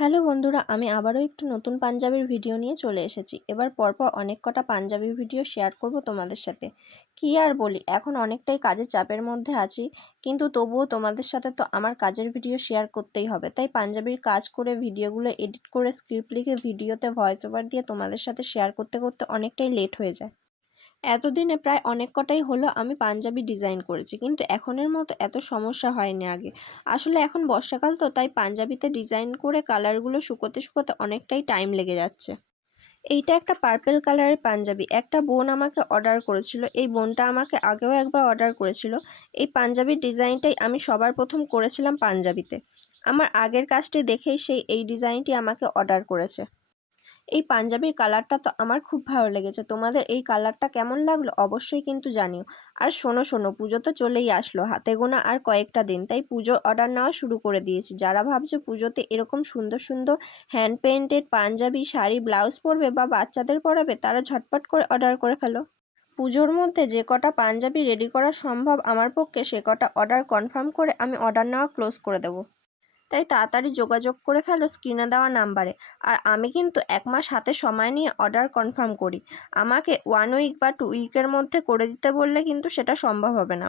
Hello বন্ধুরা, আমি আবারও একটু নতুন পাঞ্জাবির ভিডিও নিয়ে চলে এসেছি। এবার পরপর অনেক কটা পাঞ্জাবির ভিডিও শেয়ার করব তোমাদের সাথে। কী আর বলি, এখন অনেকটাই কাজের চাপের মধ্যে আছি, কিন্তু তবুও তোমাদের সাথে তো আমার কাজের ভিডিও শেয়ার করতেই হবে। তাই পাঞ্জাবির কাজ করে ভিডিওগুলো এডিট করে স্ক্রিপ্ট লিখে ভিডিওতে ভয়েস ওভার দিয়ে তোমাদের সাথে শেয়ার করতে করতে অনেকটাই লেট হয়ে যায়। এতদিনে প্রায় অনেক কটাই হলো আমি পাঞ্জাবি ডিজাইন করেছি, কিন্তু এখনের মতো এত সমস্যা হয়নি আগে। আসলে এখন বর্ষাকাল তো, তাই পাঞ্জাবিতে ডিজাইন করে কালারগুলো শুকোতে শুকোতে অনেকটাই টাইম লেগে যাচ্ছে। এইটা একটা পার্পেল কালারের পাঞ্জাবি, একটা বোন আমাকে অর্ডার করেছিল। এই বোনটা আমাকে আগেও একবার অর্ডার করেছিল। এই পাঞ্জাবির ডিজাইনটাই আমি সবার প্রথম করেছিলাম পাঞ্জাবিতে। আমার আগের কাজটি দেখেই এই ডিজাইনটি আমাকে অর্ডার করেছে। এই পাঞ্জাবির কালারটা তো আমার খুব ভালো লেগেছে। তোমাদের এই কালারটা কেমন লাগলো অবশ্যই কিন্তু জানিও। আর শোনো, পুজো তো চলেই আসলো, হাতে গোনা আর কয়েকটা দিন, তাই পুজোর অর্ডার নেওয়া শুরু করে দিয়েছি। যারা ভাবছে পুজোতে এরকম সুন্দর সুন্দর hand painted punjabi, sari, blouse পরবে বা বাচ্চাদের পরাবে, তারা ঝটপট করে অর্ডার করে ফেলো। পুজোর মধ্যে যে কটা পাঞ্জাবি রেডি করা সম্ভব আমার পক্ষে, সে কটা অর্ডার কনফার্ম করে আমি অর্ডার নেওয়া ক্লোজ করে দেবো। তাই তাড়াতাড়ি যোগাযোগ করে ফেলো স্ক্রিনে দেওয়া নাম্বারে। আর আমি কিন্তু 1 মাস হাতে সময় নিয়ে অর্ডার কনফার্ম করি। আমাকে 1 উইক বা 2 উইকের মধ্যে করে দিতে বললে কিন্তু সেটা সম্ভব হবে না।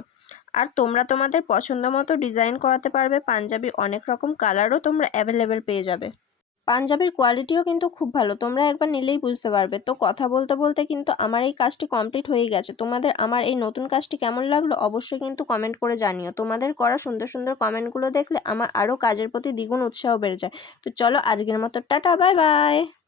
আর তোমরা তোমাদের পছন্দ মতো ডিজাইন করাতে পারবে। পাঞ্জাবি অনেক রকম কালারও তোমরা অ্যাভেলেবেল পেয়ে যাবে। পাঞ্জাবির কোয়ালিটিও কিন্তু খুব ভালো, তোমরা একবার নিলেই বুঝতে পারবে। তো কথা বলতে বলতে কিন্তু আমার এই কাজটি কমপ্লিট হয়েই গেছে। তোমাদের আমার এই নতুন কাজটি কেমন লাগলো অবশ্যই কিন্তু কমেন্ট করে জানিও। তোমাদের করা সুন্দর সুন্দর কমেন্টগুলো দেখলে আমার আরও কাজের প্রতি দ্বিগুণ উৎসাহ বেড়ে যায়। তো চলো, আজকের মতো টাটা, বাই বাই।